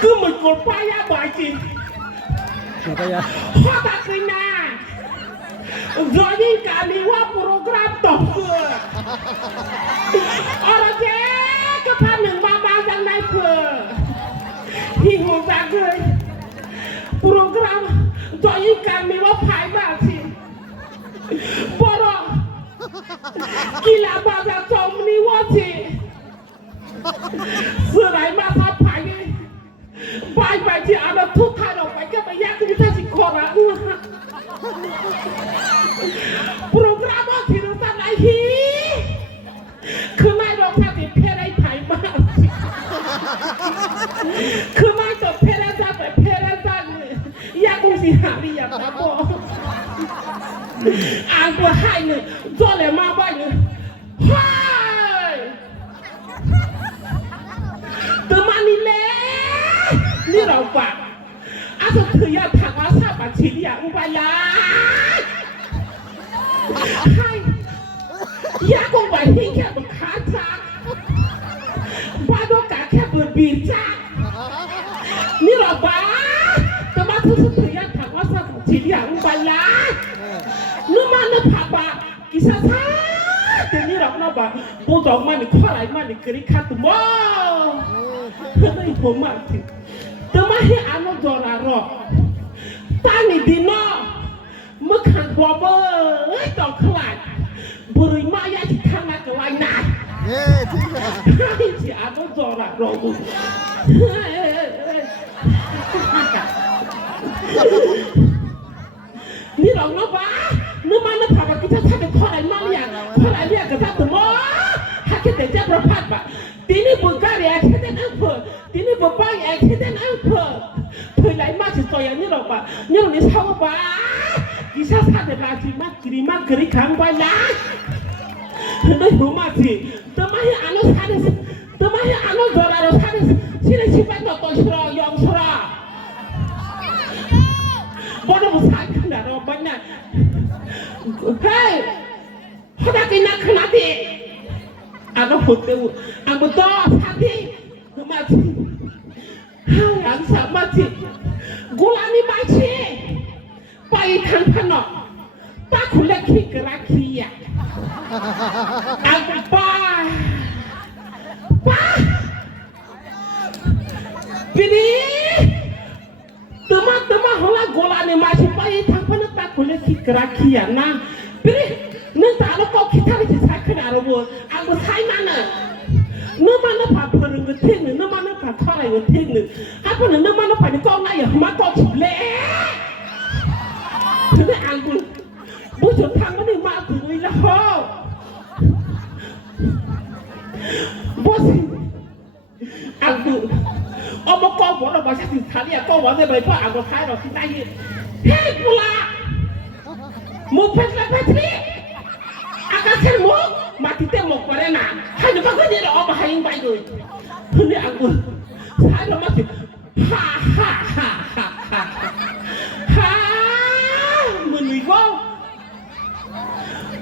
cứ mình còn phải ya bài gì Hoda Kyina rồi đi cả đi qua program tổng cửa ở đó thế cái phan hนึ่งba ba trong này cửa thì hồ ra cười program rồi đi cả đi qua phải ba gì bỏ đó Killa ba ra trong đi qua gì sửa lại mà tháp phải đi bài chỉ ăn được thuốc thay đổi phải cái bài giác thì ta chỉ còn là program thì nó ta lại híคือไม่เราถ้าติดเพศได้ไผ่มากคือไม่จบเพศได้จ้าแต่เพศได้จ้าอยากกูสิหาดีอยากนะบอกอ่านตัวให้เนี่ยจ่อเลยมาบ้านเนี่ยฮ่ายตัวมันนี่แหละนี่เราปะอาสุถือยาถักว่าซาบะชิลิยาอุบายาให้ยากูไปทิ้งแค่บุคาจ้าบ้านต้องการแค่เปิดบีจ้านี่เราปะแต่มาทุกถือยาถักว่าซาบะชิลิยาอุบายานู่นมันน่ะผับะกิซาซาแต่นี่เราเนาะปะปูดอกมันนี่ข้อไหลมันนี่กริขัดตัวมั้งเฮ้ยผมมาถึงแต่มาให้อ่านว่าจอระรอตานี่ดีเนาะเมื่อขันบอเบอร์ต่อขลังบริมาอยากจะทำอะไรกับไอ้นายให้ที่อ่านว่าจอระรอกูนี่เราเนาะบ้านึกมันนึกผ่านกิจชาติข้อไหนมาเนี่ยข้อไหนเนี่ยกระทั่งตัวมั้งหากจะเจ้าประพัดบ้าทีนี้บุญการเรียนแค่นั้นเองเพื่อทีนี้บุญไปเองแค่นั้นเองเพื่อเพื่อไหลมาสิตัวอย่างนี้หรอกบ้านี่เราเนี่ยชาวบ้ากิจชาติราชิมากกิริมากกริขังไปนะได้หูมาสิแต่ไม่ให้อ่านเราชาติแต่ไม่ให้อ่านเราจอราเราชาติที่ในชีวิตเราตัวชรายองชราบ่ได้ภาษาขนาดเราบ้านเนี่ยเฮ้ยเขาได้กินนักขนาดนี้อ่านเราหุ่นเดียวอ่านบุตรท่าที่มาสิห้าวหลังสามมาสิกูลานี่มาสิไปทางถนนตาคุณเล็กขี้กระขี้อ่ะอ่านป้าปีนี้teman-teman hola gola ni masih payah tanpa nak kulit kira-kira na, pilih nanti ada kau kita ni saya kena robot, aku saya mana, mana pak perenggeting ni, mana pak kau perenggeting ni, apa ni mana pak ni kau nak ya, mak kau cile, jadi aku, bujuk tangan ni mak tu ni lah ho, bos, aku ông con của nó bảo sao thì thằng này con bảo thế bây giờ ăn có thái rồi thì tay gì thế pula một phép là phép gì ăn cái một mà thì tên một cái này nè hai đứa con cái gì đó ông bảo hai anh bay rồi thứ này ăn luôn thái nó mất thì ha ha ha ha ha ha mình người vô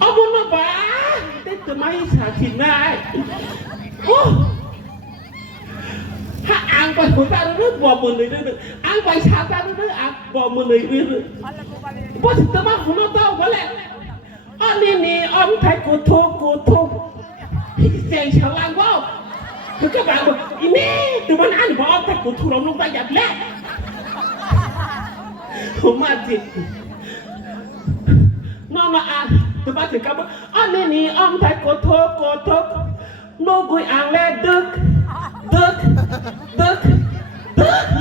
ông muốn nó bảo tết từ mấy sáng chín nàyถ้าอ่างไปหัวตาเรื่องบ่มือเลยด้วยอ่างไปชาตาเรื่องอ่างบ่มือเลยด้วยพอถึงตะมาหัวน้องเต้ามาแล้วอันนี้อันไทยกูทุกเสียงฉลาดว่าคือก็แบบอีนี่ตัวมันอ่านบอกไทยกูทุกลงไปหยัดแล้วผมมาจิน้องมาอ่านตัวมาถึงกับอันนี้อันไทยกูทุกโน้กุยอ่างแล้วดึก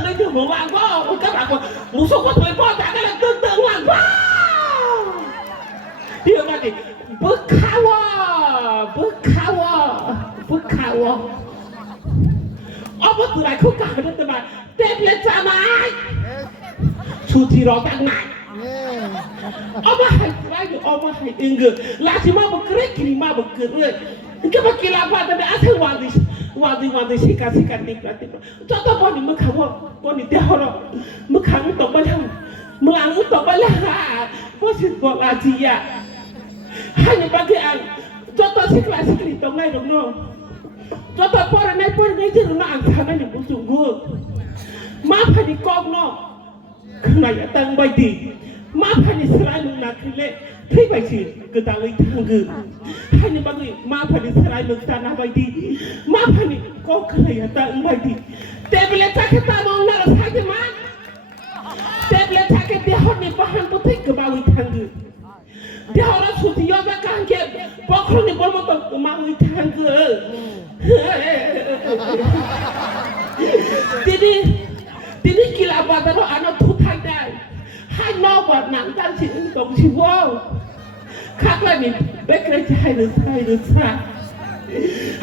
เลยถึงหัววางว่าcác bạn một số con tuổi con đã cái là tương tự hoàng wow điều mà thì bước khao ông bất lại không cả được các bạn tiếp lên cha mày chú thì đó tăng này ông mà hay phải được ông mà hay tiếng ngược là chỉ mà một cái kì mà một cái người cái mà kì làm bạn đã thấyวันที่สิกันติดจ้าตัวบอลนี่มึงขังว่าบอลนี่เดียวหรอมึงขังตกไปแล้วมึงอ่างตกไปแล้วฮะเพราะสิบอกอาจีอ่ะให้ในบางทีอ่างจ้าตัวสิกลายตรงไหนตรงโน้จ้าตัวปอดในที่เราอ่างทางนั้นอยู่บนสูงกู มาพันกองนอกขณะยาตังใบดีมาพันสลายมึงนักเล่ที่ไปสิก็ตาเลยทางกือให้ในบางทีมาพันสลายมึงตาหน้าใบดีมาพันก็ขณะยาตังใบดีแต่เวลาจากตามองหน้าเราใช่ไหมแต่เวลาจากเดี๋ยวนี่บ้านปุ๊บที่ก็มาวิทางกือเดี๋ยวเราสุดที่ยอดการเก็บพอคนนี้บอกมาบอกมาวิทางกือทีนี้กีฬาบาดเราอันนั้นทุกทางได้ให้นอกบาดหนังตั้งชิ้นตรงชิ้นว้าวข้าก็มีเบเกอรี่ให้หรือใช่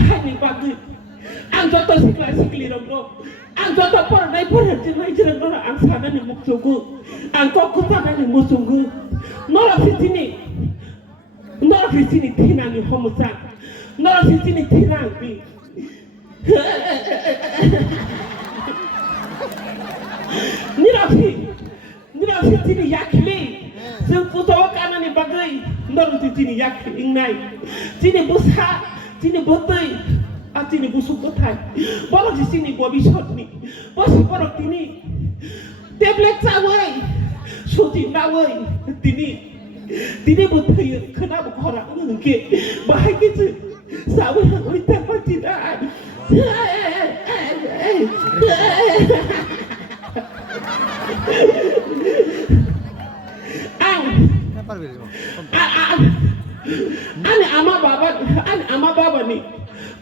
ให้มีบางทีอันจดตัวสิกลีรองอันจดตัวปนในปนจะไม่เจริญเราอันสารนั้นมุกสุกุอันก็คุ้มกันในมุกสุกุนอร์ฟิสินีที่นั่งอยู่ห้องมุสักนอร์ฟิสินีที่นั่งปีนี่เราที่นี่ยักษ์เลยซึ่งผู้ตัวกันนั่นนี่บางทีเราที่นี่ยักษ์อิงไงที่นี่บุษาที่นี่บุตรอาที่นี่บุษบุตรไทยบางทีที่นี่บัวบิชอตนี่บางทีบางทีนี่เทปเล็กจ้าเว้ยสุดที่น่าเว้ยที่นี่บุตรยังขนาดบุคคลอะไรนึกเก็บบ้าให้กี่จุดสาวยังไม่แต่ปัจจุบันอันอามาบาบนี่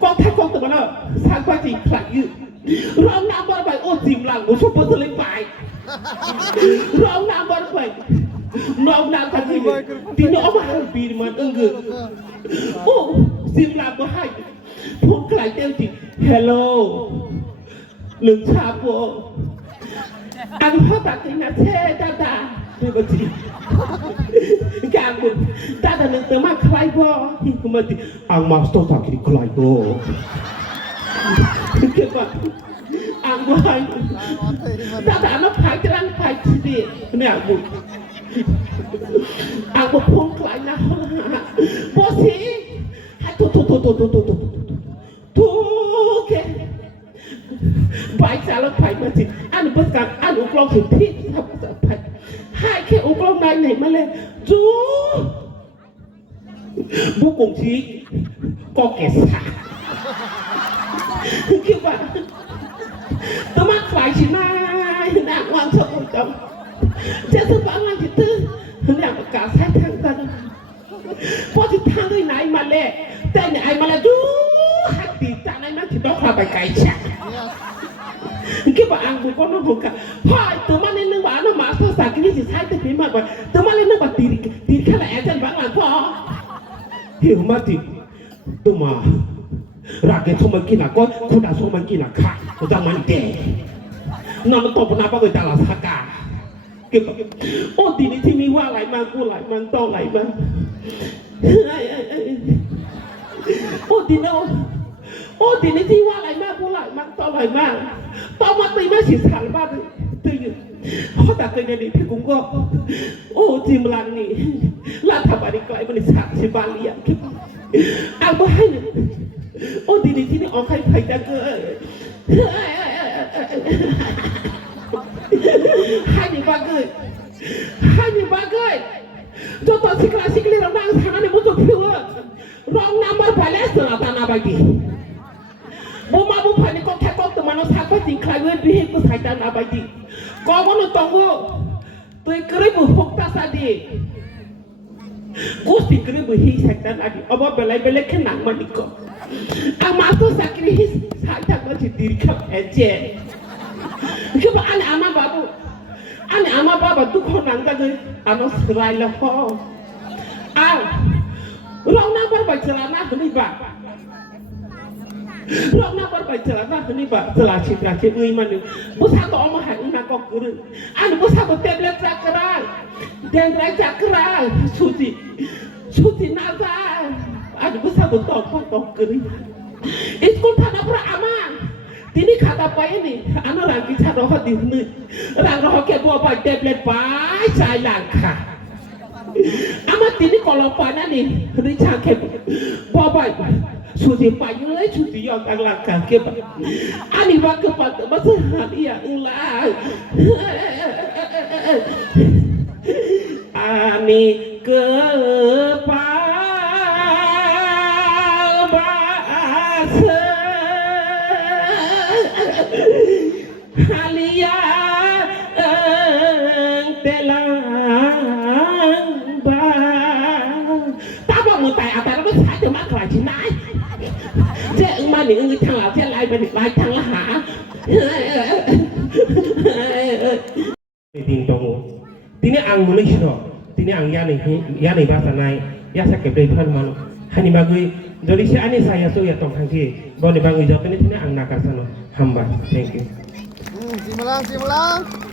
กองทัพกองตัวมันสร้างความจริงขลังยืดร้องน้ำบอลไปโอ้จิมหลังบุษบบุษเลยไปร้องน้ำบอลไปน้องน้ำทันทีที่น้องมาให้ปีมันเงือโอ้จิมหลังก็ให้พวกใครเต้นจิฮัลโหลหนึ่งชาโบอันพ่อตัดสินนะเช่ตาไม่ก็จริงการบุญตาหนึ่งเติมมาใครบ่ที่กูมาติอังมาสโตสักที่ใครบ่เก็บว่าอังบ่ให้ตาอันนั้นไผ่จะนั่งไผ่ที่ดีเนี่ยบุญอังบ่พงใครนะบ่สิให้ทุกใบสารไผ่มาสิอันนี้ประกาศอันอุกลองถึงที่ทำสารไผ่ให้แค่อุกลองได้ไหนมาเลยจูบุกงชีก็แก่สาคิดว่าต้องมาฝ่ายชินายนางวางสมุดจำเจ้าสบายงานจิตตื้อเนี่ยประกาศใช้ทางกันพอจิตทางด้วยไหนมาเลยแต่ไหนมาเลยจูหักตีจากนั้นจิตต้องพาไปไกลชักคิดว่าอังบุกน้องบุกกันพ่อตัวมันนี่นึกว่าน้องหมาภาษากินสิใช้แต่ปีมากกว่าตัวมันนี่นึกว่าตีแค่ไหนอาจารย์บ้างหลังพ่อหิวมาติตัวมารักเกสมันกินอ่ะก็คุณอาสมันกินอ่ะค่ะจะมันเด็กนอนมันตบหน้าป้าไปตลาดสักกาเก็บโอ้ตีนี้ที่มีว่าไหลมากูไหลมันต้องไหลมาโอ้ตีนี้โอ้ตีนี้ที่ว่าไหลมากกูไหลมันต้องไหลมากต่อมาตีมาสิสารบ้านตีอยู่พอตัดเกินเนี่ยพี่กุ้งก็โอ้จิมลังนี่ลาดทับอะไรก็ไอ้บริษัทสิบาลีอ่ะเอาไปให้โอ้ตีนี้ที่นี่ออกให้ไผ่ตะเกอให้นี่บ้าเกยจนตอนสิกลเรานั่งทางนั้นมุดตัวเพื่อร้องน้ำมาไปแล้วสลับตาหน้าไปดีบุมาบุพานี่ก็แค่ก็ตัวมันสักว่าจริงใครเว้นดีก็ใส่ตาหน้าไปดีก็มันต้องว่าตัวกระบุหกตาสาดีกูสิกระบุฮีใส่ตาหน้าดีเอาว่าเบลแค่หนังมันดีก็อามาตัวสักนี่ใส่ตามันจะดีกับเอเจคือว่าอันอามาบาบุทุกคนนั่งกันเลยอันนั้นสลายละพ่อเราหน้าบ้านไปเจริญหน้าคนนี้บ้าเราหน้าบ้านไปเจริญหน้าคนนี้บ้าสลายชิดราชิดเงยมันนี่ภาษาตัวออกมาหาอุณาก็กระอันภาษาตัวเต็มเลยจักรานเดินไรจักรานชุติน่าจะอันภาษาตัวตอกกระอิสกุลธนาพระอามาทีนี้ขาดไปนี่อันนั้นหลังกิจเราเขาดิ้นนี่หลังเราแค่บัวไปเต็มเลยไปใช้หลังค่ะอามาทีนี้ก่อนเราไปนั่นนี่ริชาแค่บัวไป suci payung suci yang langkah ke ani ba ke pat masa hadiah ulah ani ke bahasa halia telang ba ta ba mu tai apa nó sai cho mắc lại chị nãy chứ mà những người thằng nào chứ lại bên lại thằng là hả tin tông tin ang mulai sih tin ang ya nih bahasa naik ya saya kebetulan pun malu hani bagui dari si ani saya so ya tong hangki boleh bagui jawab ini tin ang nakasano hamba thank you simulang